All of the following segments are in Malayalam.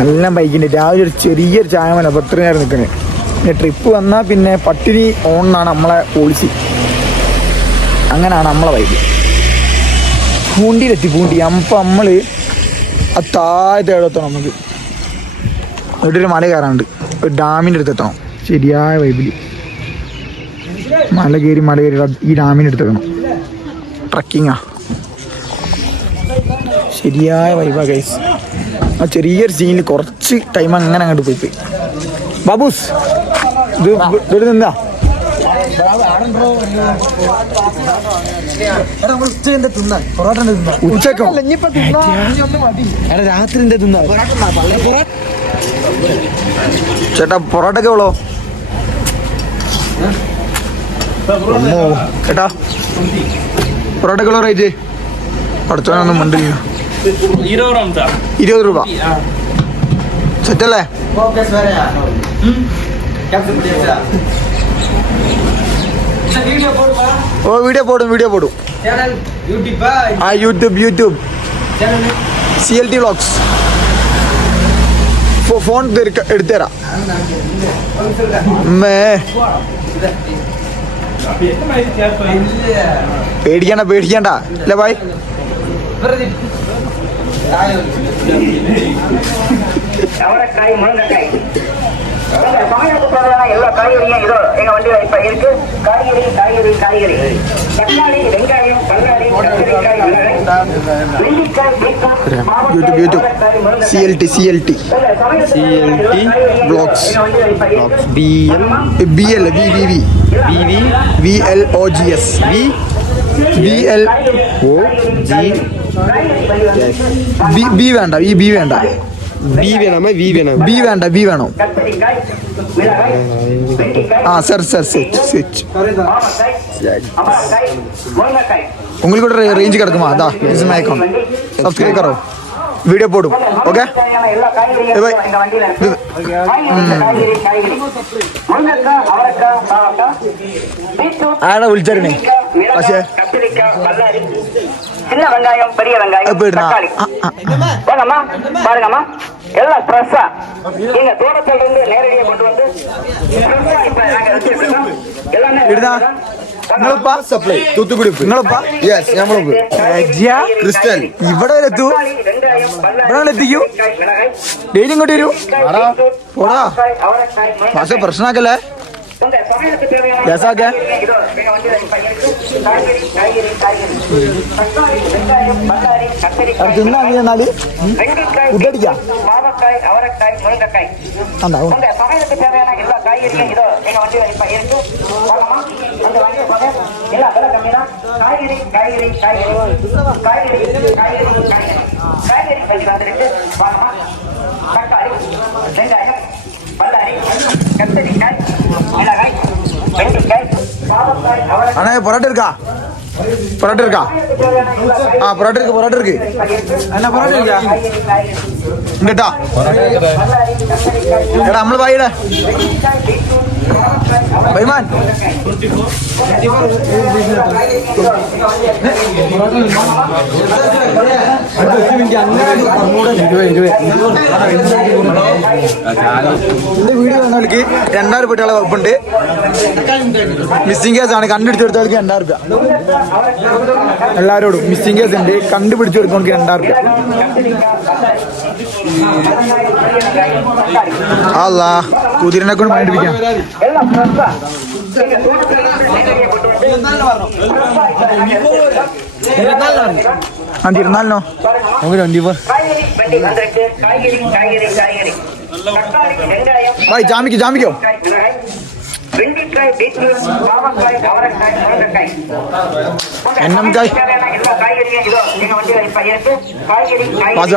നല്ല ബൈക്കിൻ്റെ രാവിലെ ഒരു ചെറിയൊരു ചായ മതി അപ്പോൾ ഇത്ര നേരം നിൽക്കുന്നത്. പിന്നെ ട്രിപ്പ് വന്നാൽ പിന്നെ പട്ടിണി ഓണെന്നാണ് നമ്മളെ പോളിസി. അങ്ങനെയാണ് നമ്മളെ ബൈക്ക്. പൂണ്ടിയിലെത്തി. അപ്പം നമ്മൾ ആ താഴത്തെ എവിടെത്തണം. നമുക്ക് ഇവിടെ ഒരു മല കയറാനുണ്ട്. ഒരു ഡാമിൻ്റെ അടുത്തെത്തണം. ശരിയായ വൈബിൽ മല കയറി ഈ ഡാമിൻ്റെ അടുത്തെത്തണം. ട്രക്കിങ്ങാ, ശരിയായ വൈബാ ഗൈസ്. ആ ചെറിയൊരു സീനിൽ കുറച്ച് ടൈം അങ്ങനെ അങ്ങോട്ട് പോയി. ബാബൂസ് ഇത് ഇവിടെ നിന്നാ ഉച്ചക്കോ രാത്രി എന്താ തിന്നാ ചേട്ടാ? പൊറോട്ടൊക്കെ ഉള്ളോ ചേട്ടാ? പൊറോട്ടൊക്കെ ഉള്ളോ റേറ്റ്? പഠിച്ചോനൊന്നും മണ്ടില്ല. 20 രൂപ സെറ്റല്ലേ? ഓ വീഡിയോ പോടും. ആ യൂട്യൂബ് CLT വ്ളോഗ്സ്. ഫോൺ എടുത്തുതരാം. പേടിക്കണ്ട അല്ലേ ബായ്? அவரைக்காய், முருங்கைக்காய், சமையலுக்கு தேவையான எல்லா காய்கறியும் இதோ எங்க வண்டியில இப்ப இருக்கு. காய்கறி தக்காளி, வெங்காயம், பல்லாரி, கத்திரிக்காய், வெள்ளிக்காய், யூடியூப் CLT വ്ളോഗ്സ്. VLOGS ബി വേണ്ട. ബി വേണോ? ആ സർ സ്വിച്ച് உங்களுக்கு கூட ரேஞ்ச் கிடைக்குமா? அதா இஸ் மை அக்கவுண்ட். சப்ஸ்கிரைப் करो, வீடியோ போடும். Okay bye. ஆனா விളിച്ചறனே പക്ഷേ சின்ன வெங்காயம், பெரிய வெங்காயம், தக்காளி. வாங்கம்மா, பாருங்கம்மா, எல்லாம் ஃப்ரெஷ்ஷா நீங்க தோட்டத்துல இருந்து நேரடியா கொண்டு வந்து ஃப்ரெஷ்ஷா இப்ப நாங்க வச்சிருக்கோம். எல்லாமே നിങ്ങളപ്പാ സപ്ലൈ തൂത്തുക്കുടി. നിങ്ങളപ്പാ? യെസ്, ഞമ്മള് ക്രിസ്റ്റൽ ഇവിടെ എത്തൂ. ഇവിടെ എത്തിക്കൂ. ഡെയിലി ഇങ്ങോട്ട് വരൂ. പോടാ പക്ഷെ പ്രശ്നമാക്കല്ലേ? ഗ്യാസാക്കെ തിന്നാ നീ എന്നാല് ഫുഡടിക്കാം. ഉണ്ടാവും. அண்ணா பரோட்டா இருக்கா? பரோட்டா இருக்கா? ஆ பரோட்டா இருக்கு. அண்ணா பரோட்டா இருக்கா? இங்கடா എടാ നമ്മൾ ബൈഡേ ബൈമാൻ എന്റെ വീഡിയോ കാണുന്നവർക്ക് 2000 രൂപയുടെ വകുപ്പുണ്ട്. മിസ്സിംഗ് കേസ് ആണ്, കണ്ടുപിടിച്ചെടുത്തവർക്ക് 2000 രൂപ. എല്ലാവരോടും മിസ്സിംഗ് കേസ് ഉണ്ട്, കണ്ടുപിടിച്ചെടുത്തവർക്ക് 2000 രൂപ. അല്ല കുതിരനെ കൊണ്ട് പണിപ്പിക്കാം. ഇരുന്നാലോ നമുക്ക് 24 ഭായ് ജാമിക്കോ.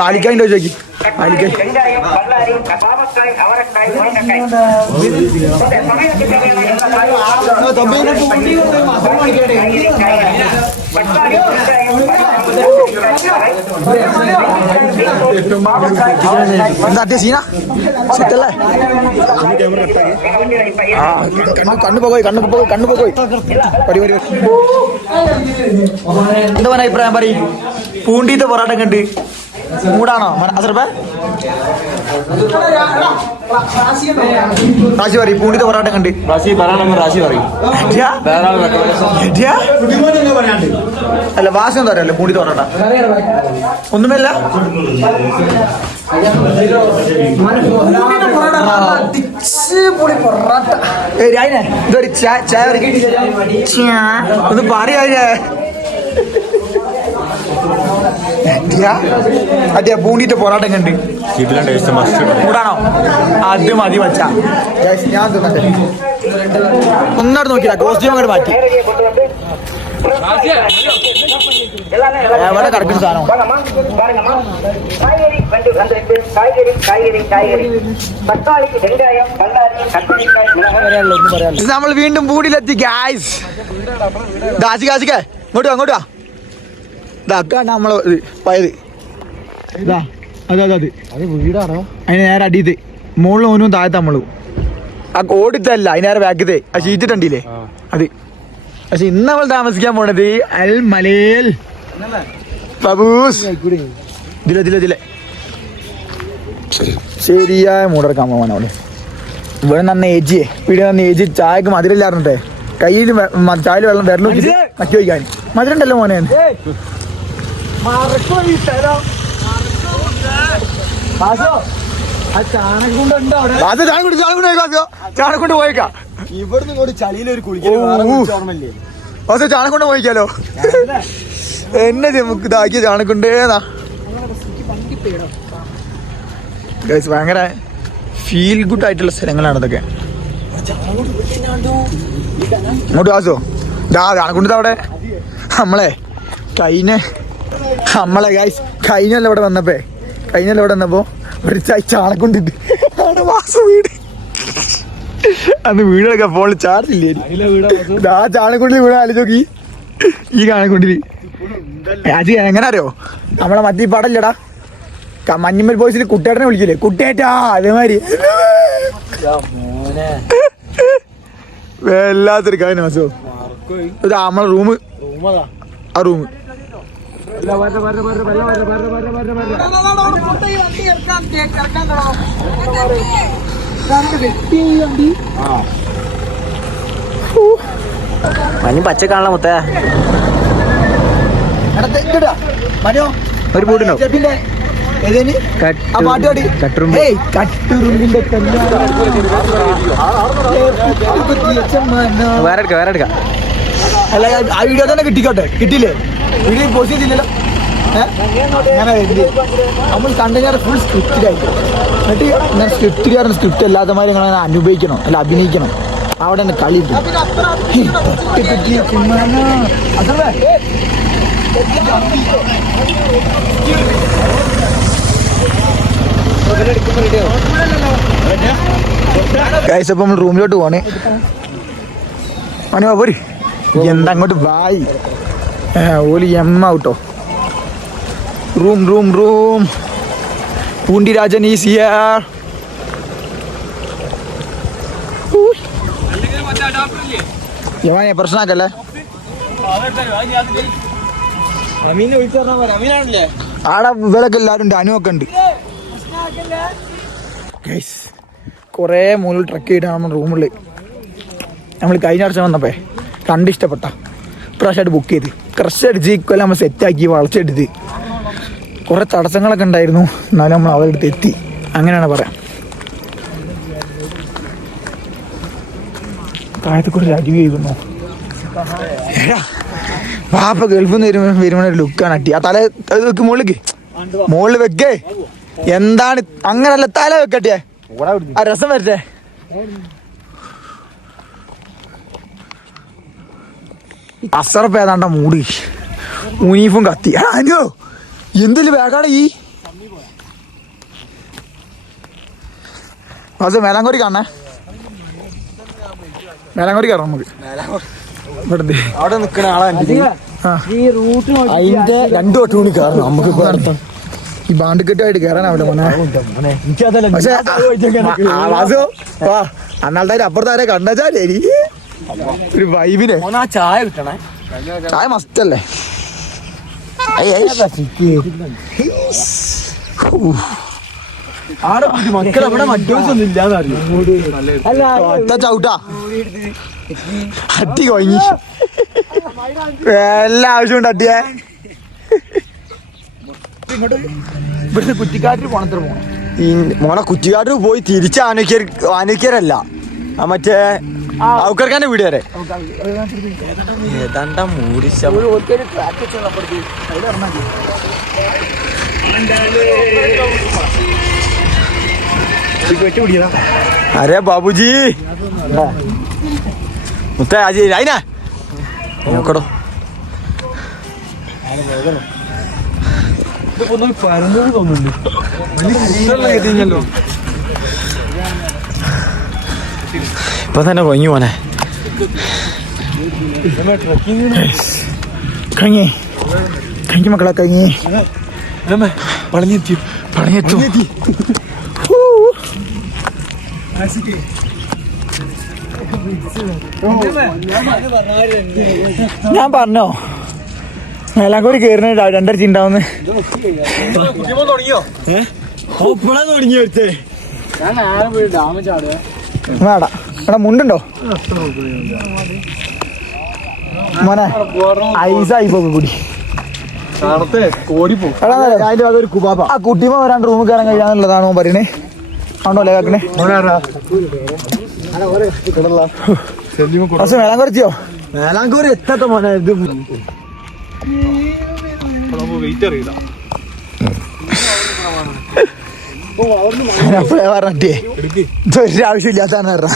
ആലിക്കായിട്ടോ ചോക്കി? ആലിക്കായി എന്താ സീന സെറ്റല്ലേ? കണ്ണു പോയി പരിപാടി. എന്താ പറഞ്ഞ അഭിപ്രായം പറയും? പൂണ്ടീത്തെ പൊറാട്ടം കണ്ട് മൂടാണോ അസർബ റാശി പറയും പൂണ്ടിത്തെ പൊറാട്ടം കണ്ട് അല്ല വാസം എന്താ അറിയാലോ പൂണ്ടിത്തെ പൊറാട്ട ഒന്നുമല്ല ഇതൊരു ചായ ഒന്ന് പറയാ അതെ പൂണ്ടിട്ട് പൊറാട്ടം കണ്ട് കൂടാണോ അത് മതി വച്ചാ ഞാൻ ഒന്നാട് നോക്കില്ല കോസ്റ്റ്യൂം അങ്ങോട്ട് മാറ്റി എവിടെ കിടക്കുന്ന സാധനം നമ്മൾ വീണ്ടും പൂടിയിലെത്തി ഗായ്സ് കാശിക്കേ ഇങ്ങോട്ട് വാ ഇതാക്കാണ് നമ്മളെ പയത് ഇതാ അതെ വീടാണോ അതിന് നേരെ അടിയത് മുകളിൽ ഓനും താഴത്തെ നമ്മളും ആ കോടിത്തല്ല അതിന് നേരെ ബാക്കത്തെ ആ ഷീറ്റിട്ടുണ്ടില്ലേ അത് പക്ഷെ ഇന്ന് നമ്മൾ താമസിക്കാൻ പോണത് അൽ മലയിൽ ഇതിലെ ശരിയായ മൂടറക്കാൻ പോവാണ് അവിടെ ഇവിടെ നന്ന ഏജിയെ ഇവിടെ നന്ന ഏജി ചായക്ക് മധുരമില്ലായിരുന്നേ കയ്യിൽ ചായയിൽ വെള്ളം വിരലും മറ്റു വയ്ക്കാൻ മധുരം ഉണ്ടല്ലോ മോനെ ചാണക്കൊണ്ട് പോയേക്കാ ഇവിടുന്ന് കൂടി ചളിയിലൊരു ചാണക്കൊണ്ട് പോയിക്കാലോ എന്നെ നമുക്ക് ഇതാക്കിയ ചാണക്കൊണ്ടേന്നാ ഭയങ്കര ഫീൽ ഗുഡ് ആയിട്ടുള്ള സ്ഥലങ്ങളാണ് ഇതൊക്കെ ഇങ്ങോട്ട് വാസോ ചാണക്കുണ്ടത് അവിടെ നമ്മളെ കഴിഞ്ഞല്ല ഇവിടെ വന്നപ്പോ ഒരു ചാണക്കൊണ്ടിട്ട് ആണ് വാസം വീട് അന്ന് വീടൊക്കെ ഫോണിൽ ചാർജ് ഇല്ലേ ആ ചാണക്കുണ്ടിൽ വീട് ആലോചിച്ച് നോക്കി ഈ ചാണക്കുണ്ടില് അത് എങ്ങനെ അറിയോ നമ്മളെ മറ്റേ പടല്ലടാ മഞ്ഞമ്മൽ ബോയ്സിൽ കുട്ടേട്ടനെ വിളിക്കില്ലേ കുട്ടേറ്റാ അതേമാതിരി വല്ലാത്തൊരു കാര്യം മാസോ ഇത് നമ്മളെ റൂമ് ആ റൂമ് മഞ്ഞ പച്ച കാണാൻ മുത്തേ ഒരു പൂട്ടുണ്ടോ വേറെ എടുക്കാം അല്ല ആ വീഡിയോ തന്നെ കിട്ടിയില്ലേ വീഡിയോ പോസ്റ്റ് ചെയ്തില്ലല്ലോ അങ്ങനെ നമ്മൾ കണ്ടുകഴിഞ്ഞാൽ ഫുൾ സ്ക്രിപ്റ്റിലായി എന്നിട്ട് ഞാൻ സ്ക്രിപ്റ്റ് അല്ലാത്തമാരെ നിങ്ങൾ അനുഭവിക്കണം അല്ല അഭിനയിക്കണം അവിടെ തന്നെ കളി ഗൈസ് അപ്പം നമ്മൾ റൂമിലോട്ട് പോണേ മനോ പോരി എന്താ അങ്ങോട്ട് വായി ഓലി എമ്മട്ടോ റൂം പൂണ്ടി രാജൻ ഈസ് ഹിയർ യവാനെ പ്രശ്നമാക്കല്ലേ ആടെ ഇവരൊക്കെ എല്ലാവരും ഉണ്ട് അനുവൊക്കെ ഉണ്ട് ഗൈസ് കുറേ മുകളിൽ ട്രക്ക് ചെയ്തിട്ടാണ് നമ്മുടെ റൂമിൽ നമ്മൾ കഴിഞ്ഞ വർഷം വന്നപ്പോ കണ്ടിഷ്ടപ്പെട്ട ഇപ്രാവശ്യമായിട്ട് ബുക്ക് ചെയ്ത് ക്രഷ് അടിച്ച് ഇക്കൊല്ലം നമ്മൾ സെറ്റാക്കി വളച്ചെടുത്ത് കുറേ തടസ്സങ്ങളൊക്കെ ഉണ്ടായിരുന്നു എന്നാലും നമ്മൾ അവരുടെ അടുത്ത് എത്തി അങ്ങനെയാണ് പറയാം താഴത്തെ കുറച്ച് അരുവി ചെയ്യുന്നു പാപ്പ ഗൾഫിൽ നിന്ന് വരുമ്പോൾ ഒരു ലുക്കാണ് അട്ടി ആ തല വെക്ക് മുകളിൽ വെക്കേ എന്താണ് അങ്ങനല്ല തല വെക്കട്ടെ ആ രസം വരട്ടെ അസറപ്പ് ഏതാണ്ട മൂടി യൂണിഫോം കത്തി അനോ എന്തില് വേഗാട ഈ അത് മേലാങ്കോരി കാണണേ മേലാങ്കോരി കയറാം നമുക്ക് അവിടെ നിൽക്കുന്ന ആളെ അതിന്റെ 2 വട്ടം കൂടി കയറണം നമുക്ക് ഈ ബാണ്ടിക്കെട്ടായിട്ട് കയറാനാവില്ല മോനെ പക്ഷെ അന്നാളത്തെ അപ്പുറത്താരെ കണ്ടാലേ ഒരു വൈബിനെ ചായ കിട്ടണേ ചായ മസ്റ്റല്ലേ മക്കൾ അവിടെ മറ്റോസ് ഒന്നും ഇല്ലാന്ന് ചവിട്ടാ അട്ടി കൊങ്ങി എല്ലാ ആവശ്യമുണ്ട് അട്ടിയെ. ഇവിടുന്ന് കുറ്റിക്കാട്ടിൽ പോണത്ര പോണം. ഈ മോനെ കുറ്റിക്കാട്ടിൽ പോയി തിരിച്ച് ആനയ്ക്കരല്ല മറ്റേ ഔക്കർക്കാന്റെ വീട് വരെ ഏതാണ്ടാ മൂടിച്ച അരെ ബാബുജി മുത്തേ അജി അതിനാ നോക്കടോ. പരന്നത് തോന്നുന്നുണ്ട്. ഇപ്പൊ തന്നെ കൊഞ്ഞു പോനെ കഴിഞ്ഞേ കഴിഞ്ഞ മക്കളെ കഴിഞ്ഞേ പളഞ്ഞെത്തി പറഞ്ഞെത്തു. ഞാൻ പറഞ്ഞോ മേലാങ്കൂടി കേറിന് 2.5 ഉണ്ടാവുന്ന തുടങ്ങി വെച്ചേ. വേടാ എടാ മുണ്ടുണ്ടോ മോനെ ഐസായി പോയി കൂടി അതിന്റെ അതൊരു കുബാബ. ആ കുട്ടിമ വരാണ്ട് റൂമിൽ കയറാൻ കഴിയാന്നുള്ളതാണോ പറയണേ? ആണോ അല്ലേ കാക്കണേ? പക്ഷെ മേലാങ്കുറിച്ചോ? മേലാങ്കൂർ എത്തട്ടെ മോനെ. ഇത് അപ്പഴേ പറഞ്ഞേ ഇതൊരാവശ്യമില്ലാത്താണ് പറഞ്ഞ.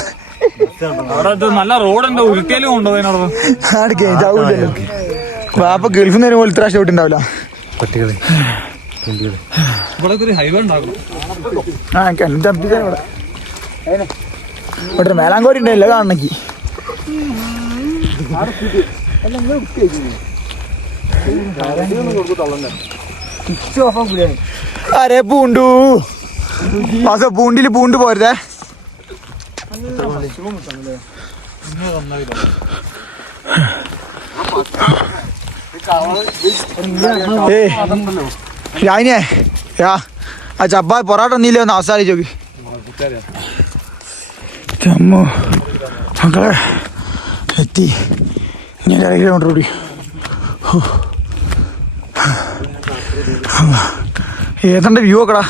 നല്ല റോഡുണ്ടോ ഉരുക്കലും ഉണ്ടോ അതിനോട് ബാപ്പ ഗൾഫിൽ നിന്ന് പോലത്തെ പ്രാവശ്യം വിട്ടുണ്ടാവില്ല. ഹൈവേ ഉണ്ടാകും. ആ ഇവിടെ ഇവിടെ മേലാങ്കോടി ഉണ്ടല്ലോ കാണണമെങ്കിൽ. അരെ പൂണ്ടു മാസം പൂണ്ടില് പൂണ്ട് പോരുതേ. ഞാനേ ആ ചപ്പാ പൊറോട്ട ഒന്നില്ലേ ഒന്ന് അവസാനിച്ച് നോക്കി. അമ്മോ മക്കളെ എത്തി. ഇനി 2 കിലോമീറ്റർ കൂടി. ഏതാണ്ട് വ്യൂ നോക്കടാ.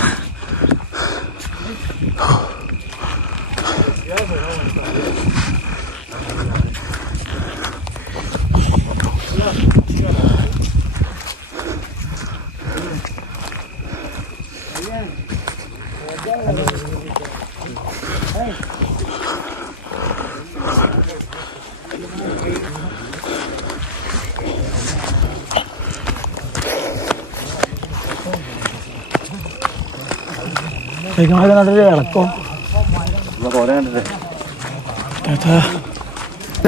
ഇളക്കോ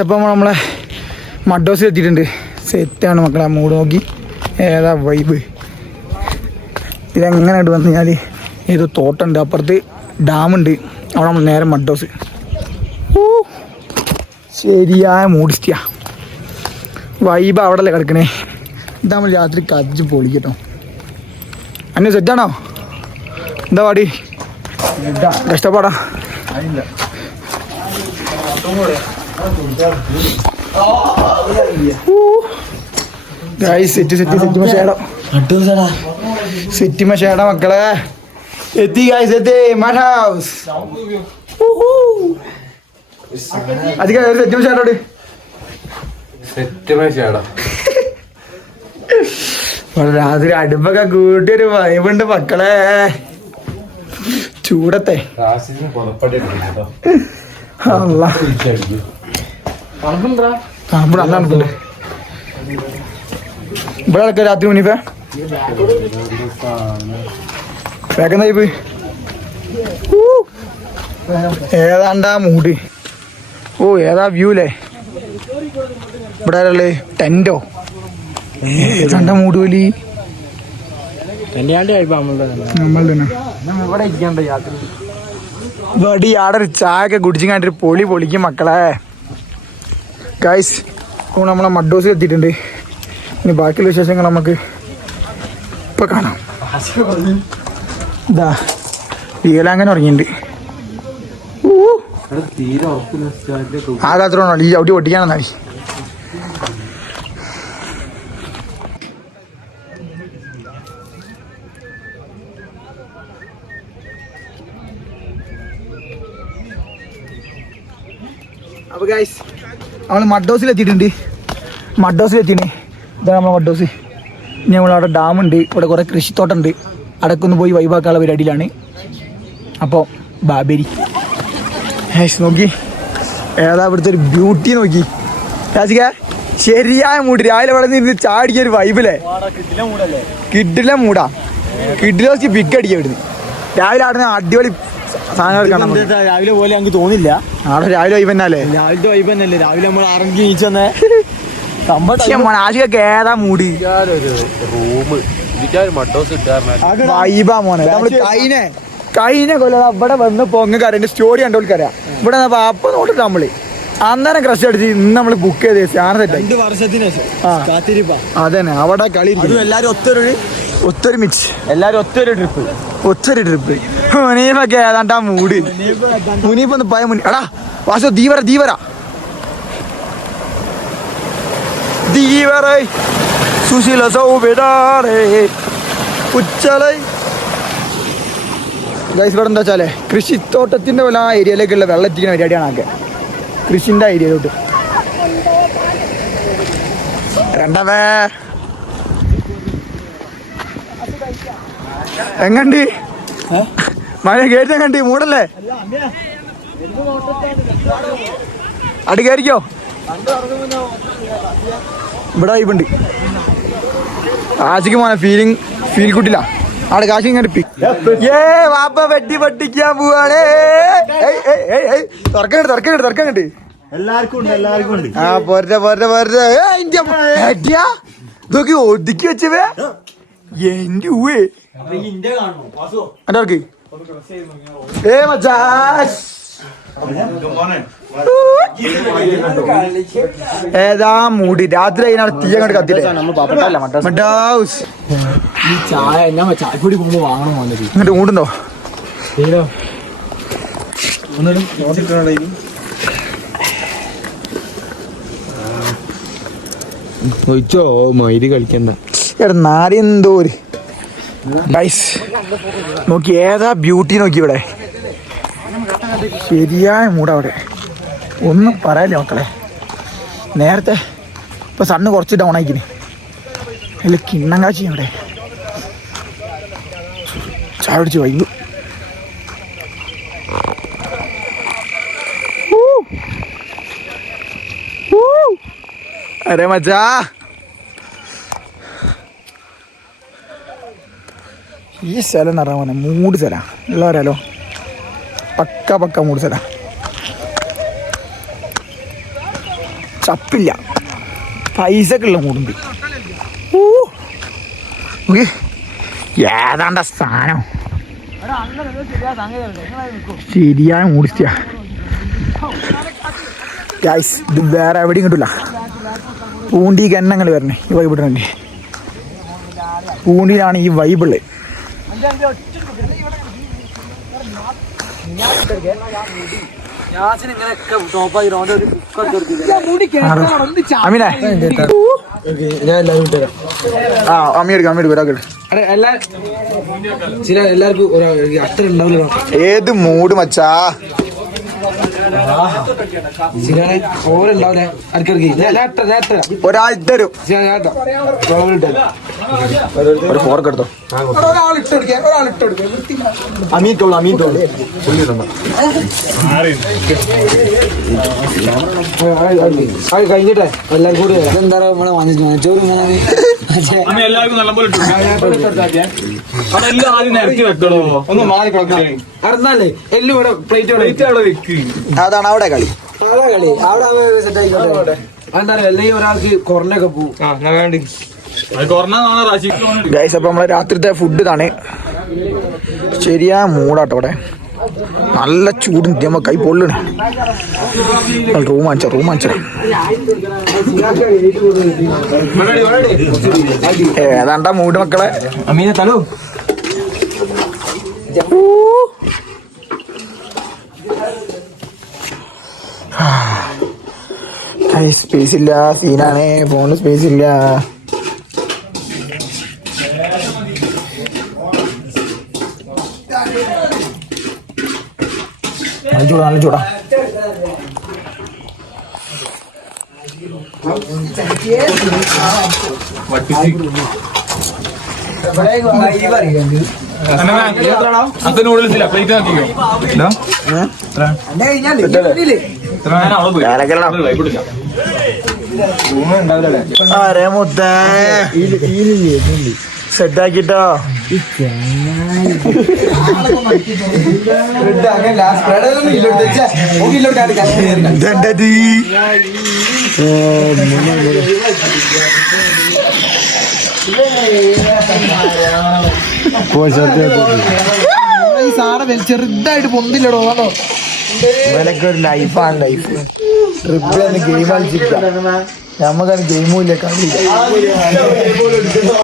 ഇപ്പം നമ്മളെ മഡോസ് എത്തിയിട്ടുണ്ട്. സെറ്റാണ് മക്കളെ. മൂഡ് നോക്കി ഏതാ വൈബ്. ഇതെങ്ങനെ ഇട്ട് വന്നു കഴിഞ്ഞാൽ ഏതോ തോട്ടമുണ്ട്, അപ്പുറത്ത് ഡാമുണ്ട്, അവിടെ നമ്മൾ നേരെ മഡോസ്. ശരിയായ മൂഡിസ്റ്റിയാ വൈബ് അവിടെ അല്ലേ കിടക്കണേ. ഇത് നമ്മൾ രാത്രി കജ്ജ് പൊളിക്കട്ടോ. അന്നെ സെറ്റാണോ? എന്താ പാടി കഷ്ടപ്പാടാ. സെറ്റിമ ഷേട മക്കളെ എത്തി. ഗൈസ് എത്തി മൈ ഹൗസ്. അധികം സെറ്റിമ ഷേടോട് രാത്രി അടുപ്പൊക്കെ കൂട്ടിയൊരു വൈബുണ്ട് മക്കളെ. ചൂടത്തെ ഇവിടെ ആൾക്കാർ രാത്രി മുന്നിപ്പേ വേഗം ഏതാണ്ടാ മൂഡ്. ഓ ഏതാ വ്യൂല്ലേ. ഇവിടെ ആരല്ലേ ടെന്റോ ഏതാണ്ടാ മൂഡ് പോലി. വടി ആടെ ഒരു ചായ ഒക്കെ കുടിച്ചു കണ്ടിട്ട് പൊളി പൊളിക്കും മക്കളെ. ഗൈസ് ഇപ്പോൾ നമ്മളെ മഡോസിൽ എത്തിയിട്ടുണ്ട്. ഇനി ബാക്കിയുള്ള വിശേഷങ്ങൾ നമുക്ക് ഇപ്പൊ കാണാം. ഇതാ ഈലാങ്ങനെ ഉറങ്ങിയിട്ടുണ്ട്. ആകാത്രോ ഈ ചവിട്ടി പൊട്ടിക്കാണെന്നാ. അപ്പോൾ ഗൈസ് നമ്മൾ മഡ്ഡോസിലെത്തിയിട്ടുണ്ട്. മഡ്ഡോസിലെത്തിയാണ്. ഇതാണ് നമ്മളെ മഡ്ഡോസ്. ഇനി നമ്മളവിടെ ഡാമുണ്ട്, ഇവിടെ കുറേ കൃഷിത്തോട്ടമുണ്ട്. അടക്കൊന്ന് പോയി വൈബാക്കാനുള്ള പരിപാടിയിലാണ്. അപ്പോൾ ബാബേരി നോക്കി ഏതാ ഇവിടുത്തെ ഒരു ബ്യൂട്ടി നോക്കി. രാജിക ശരിയായ മൂഡ്. രാവിലെ ഇവിടെ നിന്ന് ചാടിക്കുക ഒരു വൈബിലേ. കിഡിലെ മൂടാ. കിഡിലെ വെച്ച് പിക്ക് അടിക്കുക ഇവിടുന്ന്. രാവിലെ ആടുന്ന അടിപൊളി സാധനം. രാവിലെ പോലെ ഞങ്ങൾക്ക് തോന്നില്ല. നാളെ രാവിലെ വൈബ് തന്നെയല്ലേ? രാവിലത്തെ വൈബ് തന്നെയല്ലേ? രാവിലെ നമ്മൾ ഇറങ്ങി നീച്ചെന്നേ ആശികൊക്കെ ഏതാ മൂടി വൈബാ മോനെ. നമ്മള് കഴിഞ്ഞ കൊല്ലം ഇവിടെ വന്ന് പൊങ്ങ കറിന്റെ സ്റ്റോറി കണ്ടോൾക്കറിയാം. ഇവിടെ അപ്പൊ നോട്ടിട്ട് നമ്മള് അന്നേരം ക്രഷ് അടിച്ച് ഇന്ന് നമ്മള് ബുക്ക് ചെയ്ത് സാധനം സെറ്റായി. 2 വർഷത്തിന് ശേഷം അതന്നെ അവിടെ കളി എല്ലാരും ഒത്തൊരുമിച്ച് എല്ലാരും ഒത്തൊരു ട്രിപ്പ്. മുനീഫൊക്കെ ഏതാണ്ടാ മൂട്. മുനീഫ് ഒന്ന് പോയ മുനി എടാ വാസു ധീവര സുശീല സൗബിടാറേ ഉച്ചളൈ. ഗൈസ് ഇവിടെ എന്താ വെച്ചാലേ കൃഷിത്തോട്ടത്തിന്റെ പോലെ ആ ഏരിയയിലേക്കുള്ള വെള്ളം എത്തിക്കുന്ന പരിപാടിയാണ് ആകെ. കൃഷിന്റെ ഏരിയയിലോട്ട് രണ്ടവേ എങ്ങണ്ട് മഴ കേട്ട് എങ്ങണ്ട് മൂടല്ലേ? അടി കയറിക്കോ. ഇവിടെ വൈബുണ്ട്. ആശിക്ക് മോനെ ഫീൽ കിട്ടില്ല. അവിടെ കാശി ഇങ്ങനെ വാപ്പ വെട്ടി പൊട്ടിക്കാൻ പോവാണേ. തുറക്കണ്ട് എല്ലാവർക്കും ഉണ്ട്. ആ പോരട്ടെ ഇതൊക്കെ ഒതുക്കി വെച്ചവേ എന്റെ ഊവേ എന്റെ ഏതാ മൂടി. രാത്രി അതിനാണ് തീ അങ്ങോട്ട് കത്തിട്ട് ചായപ്പൊടി പോകുമ്പോ വാങ്ങണം. ഇങ്ങോട്ട് മൂടുണ്ടോ? ചോദിച്ചോ മൈരി കളിക്കണ്ട. എടാ നാരി എന്തോ ഒരു ഗൈസ് നോക്കി ഏതാ ബ്യൂട്ടി നോക്കി. ഇവിടെ ശരിയായ മൂടവിടെ ഒന്നും പറയാല്ലേ മക്കളെ. നേരത്തെ ഇപ്പൊ സണ്ണ് കുറച്ച് ഡൗൺ ആയിക്കിന്. അല്ല കിണ്ണം കാച്ചി അവിടെ ചായ പിടിച്ച് വൈബ്. അരെ മച്ചാ ഈ സ്ഥലം എന്ന് പറഞ്ഞാൽ മൂട് സ്ഥലം ഉള്ള പറയാലോ. പക്ക മൂട് സ്ഥലം. ചപ്പില്ല, പൈസക്കുള്ള മൂടുണ്ട്. ഏതാണ്ട സ്ഥാനം ശരിയായ മൂടിച്ച. ഇത് വേറെ എവിടെയും കിട്ടില്ല. പൂണ്ടി കന്നങ്ങൾ വരണേ ഈ വൈബ് ഇടണേ. പൂണ്ടിയിലാണ് ഈ വൈബിള്. അമീനെ അമ്മി എടുക്കാം ഒരാൾക്ക്. ഏത് മൂട് മച്ചാ ഒരാൾ തരും. ഒരു ഫോർക്ക് എടുത്തോ. കഴിഞ്ഞിട്ടെ എല്ലാം കൂടി എന്താ നമ്മളെ ചോറ് എല്ലാവർക്കും നല്ലപോലെ ഒന്ന് മാറി അറിഞ്ഞാലേ എല്ലാം ഇവിടെ പ്ലേറ്റ് അവിടെ വെക്ക്. അതാണ് അവിടെ കളി. അവിടെ സെറ്റ് ആയിക്കോട്ടെ. എന്താ അല്ലെങ്കിൽ ഒരാൾക്ക് കുറഞ്ഞൊക്കെ പോവും. ഗൈസ് അപ്പൊ നമ്മളെ രാത്രിത്തെ ഫുഡ് ഇതാണ്. ശരിയാ മൂടാട്ടോ. ഇവിടെ നല്ല ചൂടും നമ്മൾ കൈ പൊള്ളണേ. റൂം വാങ്ങിച്ച ഏതാണ്ടാ മൂട് മക്കളെ. അമീനെ തലോ സ്പേസ് ഇല്ല, സീനാണ്. ഫോണിന് സ്പേസ് ഇല്ല. നല്ല ചൂടാ. നൂഡിൽസില്ല പ്ലേറ്റ് ആക്കിയോ? അരേ മുത്ത സെറ്റാക്കിട്ടോ. ഇതെന്തത്? ചെറുതായിട്ട് പൊന്തില്ലടോ. ഇവനൊക്കെ ഒരു ലൈഫാണ്. ലൈഫ് ട്രിപ്പിൽ ഗെയിം കളിച്ചിരിക്കാം. നമുക്കത് ഗെയിമും ഇല്ല, കളിയില്ല.